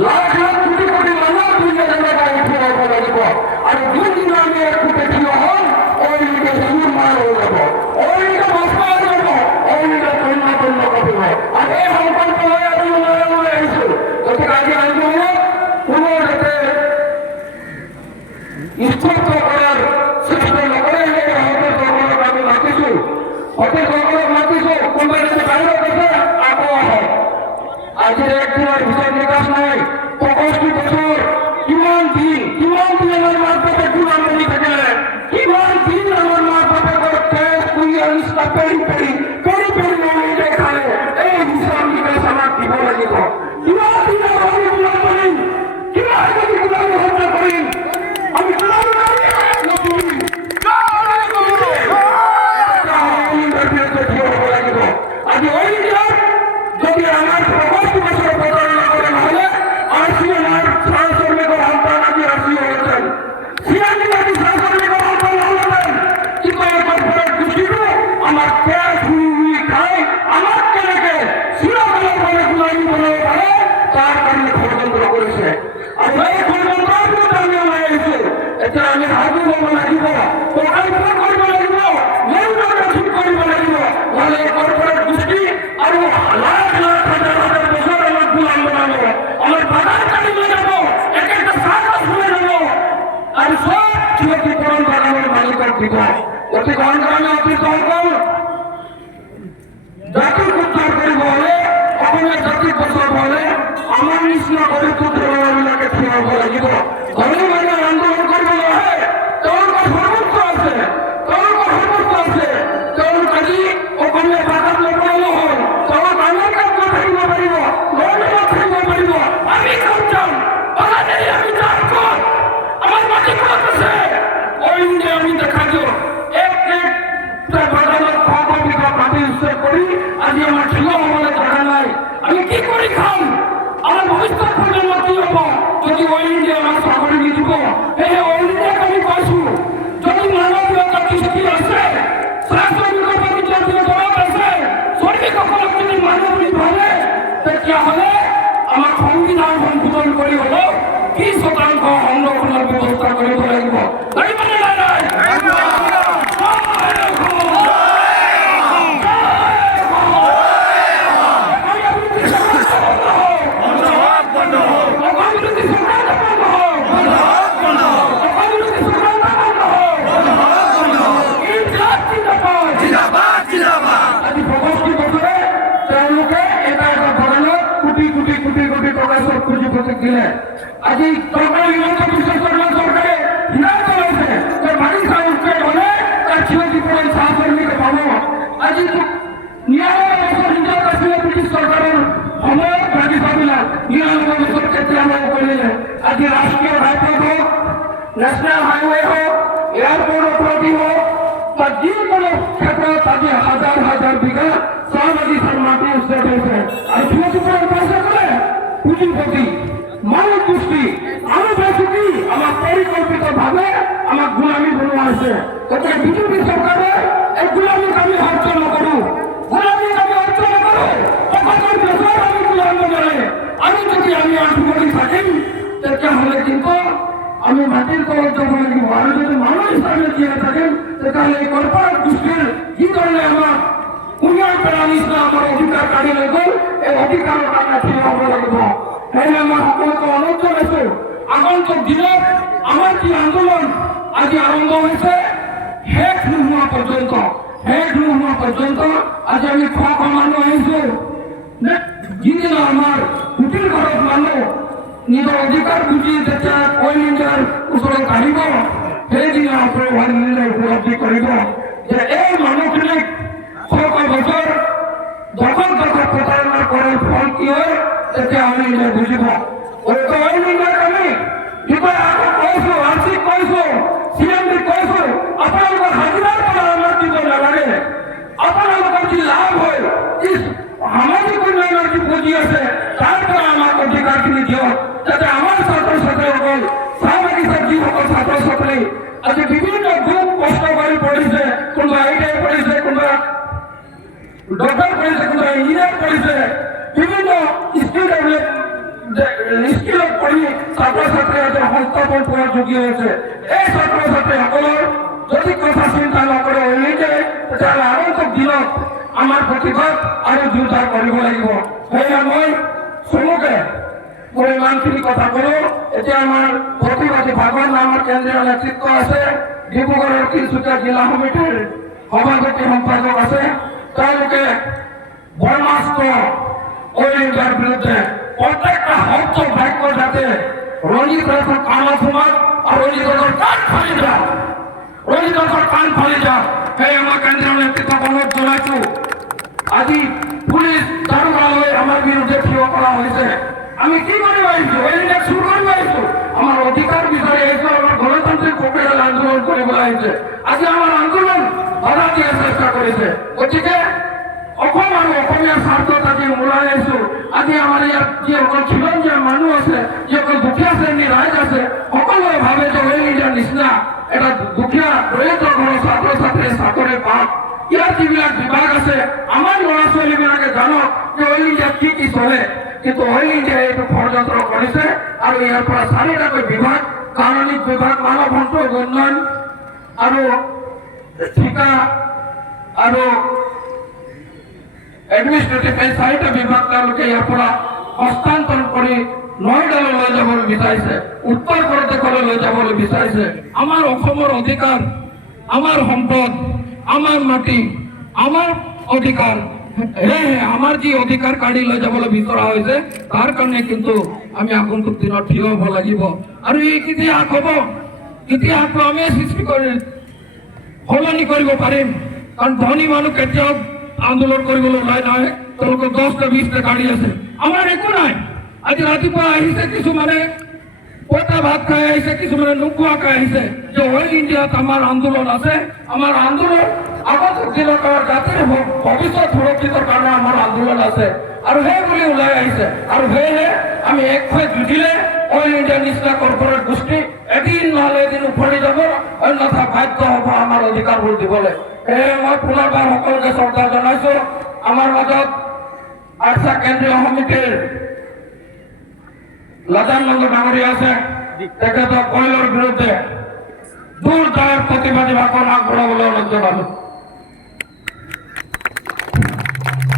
লাখ লাখ কোটি কোটি মানুষ দুইটা জায়গায় উঠে যাব লাগিব আৰু দুদিন আমি একোটে থিয় হম অইলিকে সুৰ মাৰ হৈ যাব অইলিকে ভস্ম হৈ যাব অইলিকে তন্য তন্য কৰিব আৰু এই সংকল্প লৈ আমি ওলাই আহিছো গতিকে আজি আন্দোলনত কোনো যাতে স্তব্ধ কৰাৰ চেষ্টা নকৰে সেই সকলক আমি মাতিছো সকলক মাতিছো কোনোবাই যদি বাহিৰত আছে আকৌ আহক আজিৰ একদিনৰ বিচাৰ নিকাশ নাই 65 বছৰ কিমান দিন আমাৰ মাক বাপে কিমান মানি থাকিলে কিমান দিন আমাৰ মাক বাপেকৰ তেজ কুৰিয়াৰ নিচিনা পেৰি মানি খালে এই বিচাৰ নিকাশ আমাক দিব লাগিব কিমান দিন আমি গুলাম কৰিম কিমান যদি গুলামী হত্যা কৰিম আমি গুলামী আজি ওই যদি আমার 65 বছর প্রতারণা করে নহলে আরসি আমার সহকর্মীদের আহ্বান আজি আরসি হয়েছেন সিরাজি আজি সহকর্মীদের আহ্বান হলেন কিন্তু এই কর্পোরেট গোষ্ঠীটো আমার ক্যাশ হুই খায় আমার কেনেকে সিরাজের মানে গুলামি বনাব পারে তার কারণে ষড়যন্ত্র করেছে আর এই ষড়যন্ত্রের বিরুদ্ধে আমি ওলাই আহিছো এতিয়া আমি হাত দিব লাগিব প্ৰকল্প কৰিব লাগিব নিয়ন্ত্ৰণ ঠিক কৰিব লাগিব নহলে কৰ্পোৰেট গোষ্ঠী আৰু লাখ লাখ হাজাৰ হাজাৰ বছৰ আমাক গোলাম বনাব আমাৰ বাগান কাটি লৈ যাব একটা চাহগছ লৈ যাব আৰু সব ক্ষতিপূৰণ বাগানৰ মালিকক দিব গতিকে আমি অতি সকল জাতিক উদ্ধাৰ কৰিব হলে অসমীয়া জাতিক বচাব হলে আমাৰ নিচিনা দৰিদ্ৰ পৰিয়ালবিলাকে থিয় হ'ব লাগিব ধনী মানুহে আন্দোলন কৰিবলৈ আহে তেওঁলোকৰ সৰ্বোচ্চ আছে তেওঁলোক আজি অসমীয়া ভাষাত নপঢ়িলে হ'ল তেওঁলোক আমেৰিকাত গৈ থাকিব পাৰিব লণ্ডনত থাকিব পাৰিব আমি ক'ত যাম বাগানেৰি আমি যাম ক'ত আমাৰ মাটি ক'ত আছে অইনে আমি দেখা দিওঁ একটা বাগানত বিঘা মাটি উচ্ছেদ কৰি আজি আমাৰ থিয় হ'বলৈ জাগা নাই আমি কি কৰি খাম আমাৰ ভৱিষ্যত প্ৰজন্ম কি হ'ব যদি অইনে আমাক চাকৰি নিদিব সেই অইনক আমি কৈছো যদি মানৱীয়তা দৃষ্টি আছে শ্ৰমিকৰ প্ৰতি যদি দৰদ আছে শ্ৰমিকসকলক যদি মানুহ বুলি ভাবে তেতিয়াহ'লে আমাৰ সংবিধান সংশোধন কৰি হ'লেও 30% সংৰক্ষণৰ ব্যৱস্থা কৰিব লাগিব লাগিবনে নাই আজি চৰকাৰী ইমানটা বিশ্বাস চৰকাৰে হিৰাই চলাইছে তাৰ বাৰিষা উঠে হ'লে তাৰ ক্ষতিপূৰণ সহকৰ্মীকে পাব আজি 99 বছৰ হিন্দত আছিলে ব্ৰিটিছ চৰকাৰৰ সময়ত বাগিচাবিলাক 99 বছৰ কেতিয়ালৈ কৰিলে আজি ৰাষ্ট্ৰীয় ঘাইপথ হওক নেশ্যনেল হাইৱে হওক এয়াৰপৰ্ট অথৰিটি হওক বা যিকোনো ক্ষেত্ৰত আজি হাজাৰ হাজাৰ বিঘা চাহ বাগিচাৰ মাটি উচ্ছেদ হৈছে আৰু ক্ষতিপূৰণ পাইছে বোলে পুঁজিপতি মানুষ গোষ্ঠী আমি পাইছো কি আমাক পৰিকল্পিতভাৱে আমাক গোলামী বনোৱা হৈছে গতিকে বিজেপি চৰকাৰে এই গোলামীক আমি সহ্য নকৰো অসমৰ দেশৰ আমি গোলাম বনালে আমি যদি আমি আঁঠুমৰি থাকিম তেতিয়াহ'লে কিন্তু আমি মাটিৰ তলত যাব লাগিব আৰু যদি মানুহ হিচাপে জীয়াই থাকিম তেতিয়াহ'লে এই কৰ্পৰেট গোষ্ঠীৰ যিধৰণে আমাক উন্নয়ন কৰাৰ নিচিনা আমাৰ অধিকাৰ কাঢ়ি লৈ গ'ল এই অধিকাৰৰ কাৰণে থিয় হ'ব লাগিব সেয়ে মই সকলোকে অনুৰোধ জনাইছো আগন্তুক দিনত আমাৰ যি আন্দোলন আজি আৰম্ভ হৈছে শেষ নোহোৱা পৰ্যন্ত আজি আমি খোৱা মানুহ আহিছো যিদিনা আমাৰ কুটিৰ ঘৰত মানুহ নিজৰ অধিকাৰ বুজি যেতিয়া অইল ইণ্ডিয়াৰ ওচৰত আহিব সেইদিনা অইল ইণ্ডিয়াই উপলব্ধি কৰিব যে এই মানুহখিনিক ৬০ বছৰ দশক প্ৰতাৰণা কৰাৰ ফল কি হয় তেতিয়া আমি বুজিব অইল ইণ্ডিয়াক আমি কিবা আকৌ কৈছো আৰ্চিক কৈছো চিএমডি কৈছো আপোনালোকৰ হাজিৰাৰ পৰা আমাক দিব নালাগে আপোনালোকৰ যি লাভ হয় সামাজিক উন্নয়নৰ যি পুঁজি আছে তাৰ পৰা আমাক অধিকাৰখিনি দিয়ক যাতে আমাৰ ছাত্ৰ ছাত্ৰীসকল চাহ বাগিচাত যিসকল ছাত্ৰ ছাত্ৰী আজি বিভিন্ন গ্ৰুপ কষ্ট কৰি পঢ়িছে কোনোবা আইটিআই পঢ়িছে কোনোবা ডক্টৰ পঢ়িছে কোনোবা ইঞ্জিনিয়াৰ পঢ়িছে বিভিন্ন স্কিল স্কিলত পঢ়ি ছাত্ৰ ছাত্ৰী এজন সংস্থাপন পোৱাৰ যোগ্য হৈছে এই ছাত্ৰ ছাত্ৰীসকলৰ যদি কথা চিন্তা নকৰে হৈ যায় তেতিয়াহ'লে আগন্তুক দিনত আমাৰ প্ৰতিবাদ আৰু জোৰদাৰ কৰিব লাগিব সেয়ে মই চমুকে মোৰ ইমানখিনি কথা ক'লো এতিয়া আমাৰ প্ৰতিবাদী ভাগৰ নামৰ কেন্দ্ৰীয় নেতৃত্ব আছে ডিব্ৰুগড়ৰ তিনিচুকীয়া জিলা সমিতিৰ সভাপতি সম্পাদক আছে তেওঁলোকে ব্ৰহ্মাস্ত্ৰ অইল ইণ্ডিয়াৰ বিৰুদ্ধে প্ৰত্যেকটা শব্দ বাক্য যাতে ৰঞ্জিত ৰাজৰ কাণত সোমাক আৰু ৰঞ্জিত ৰাজৰ কাণ ফালি যাওক ৰঞ্জিত ৰাজৰ কাণ ফালি যাওক সেই আমাৰ কেন্দ্ৰীয় নেতৃত্বক অনুৰোধ জনাইছো আজি পুলিচ দাৰোগালৈ আমাৰ বিৰুদ্ধে থিয় কৰা হৈছে আমি কি কৰিব আহিছো অইল ইণ্ডিয়াক চুৰ কৰিব আহিছো আমাৰ অধিকাৰ বিচাৰি আহিছো আমাৰ গণতান্ত্ৰিক প্ৰক্ৰিয়াৰ আন্দোলন কৰিবলৈ আহিছে আজি আমাৰ আন্দোলন বাধা দিয়াৰ চেষ্টা কৰিছে গতিকে অসম আৰু অসমীয়াৰ স্বাৰ্থত আজি ওলাই আহিছো আজি আমাৰ ইয়াত যিসকল খিলঞ্জীয়া মানুহ আছে যিসকল দুখীয়া শ্ৰেণীৰ ৰাইজ আছে সকলোৱে ভাবে যে অইল ইণ্ডিয়াৰ নিচিনা এটা দুখীয়া দৰিদ্ৰ ঘৰৰ ছাত্ৰ ছাত্ৰীয়ে চাকৰি পাওক ইয়াৰ যিবিলাক বিভাগ আছে আমাৰ ল'ৰা ছোৱালীবিলাকে জানক যে অইল ইণ্ডিয়াত কি কি চলে কিন্তু অইল ইণ্ডিয়াই এইটো ষড়যন্ত্ৰ কৰিছে আৰু ইয়াৰ পৰা চাৰিটাকৈ বিভাগ কাৰণিক বিভাগ মানৱ সম্পদ উন্নয়ন আৰু ঠিকা আৰু এডমিনিষ্ট্ৰেটিভ এই চাৰিটা বিভাগ তেওঁলোকে ইয়াৰ পৰা হস্তান্তৰণ কৰি নয়ডালৈ লৈ যাবলৈ বিচাৰিছে উত্তৰ প্ৰদেশলৈ লৈ যাবলৈ বিচাৰিছে আমাৰ অসমৰ অধিকাৰ আমাৰ সম্পদ আমাৰ মাটি আমাৰ অধিকাৰ সেয়েহে আমাৰ যি অধিকাৰ কাঢ়ি লৈ যাবলৈ বিচৰা হৈছে তাৰ কাৰণে কিন্তু আমি আগন্তুক দিনত থিয় হ'ব লাগিব আৰু এই ইতিহাস হ'ব ইতিহাসটো আমি সৃষ্টি কৰি সলনি কৰিব পাৰিম কাৰণ ধনী মানুহ কেতিয়াও আন্দোলন কৰিবলৈ ওলাই নহয় তেওঁলোকৰ 10টা 20টা গাড়ী আছে আমাৰ একো নাই আজি ৰাতিপুৱা আহিছে কিছুমানে পইতা ভাত খাই আহিছে কিছুমানে নোখোৱাকৈ আহিছে যে অইল ইণ্ডিয়াত আমাৰ আন্দোলন আছে আমাৰ আন্দোলন আগন্তুক দিনত জাতিৰ ভৱিষ্যত সুৰক্ষিতৰ কাৰণে আমাৰ আন্দোলন আছে আৰু সেই বুলি ওলাই আহিছে আৰু সেয়েহে আমি একফালে যুঁজিলে অইল ইণ্ডিয়াৰ নিচিনা কৰ্পৰেট গোষ্ঠী এদিন নহ'লে এদিন উফৰি যাব অন্যথা বাধ্য হ'ব আমাৰ অধিকাৰবোৰ দিবলৈ সেয়ে মই পুনৰবাৰ সকলোকে শ্ৰদ্ধা জনাইছো আমাৰ মাজত আৰ্চা কেন্দ্ৰীয় সমিতিৰ লাদানন্দ ডাঙৰীয়া আছে তেখেতক অইলৰ বিৰুদ্ধে জোৰদাৰ প্ৰতিবাদী ভাষণ আগবঢ়াবলৈ অনুৰোধ জনালো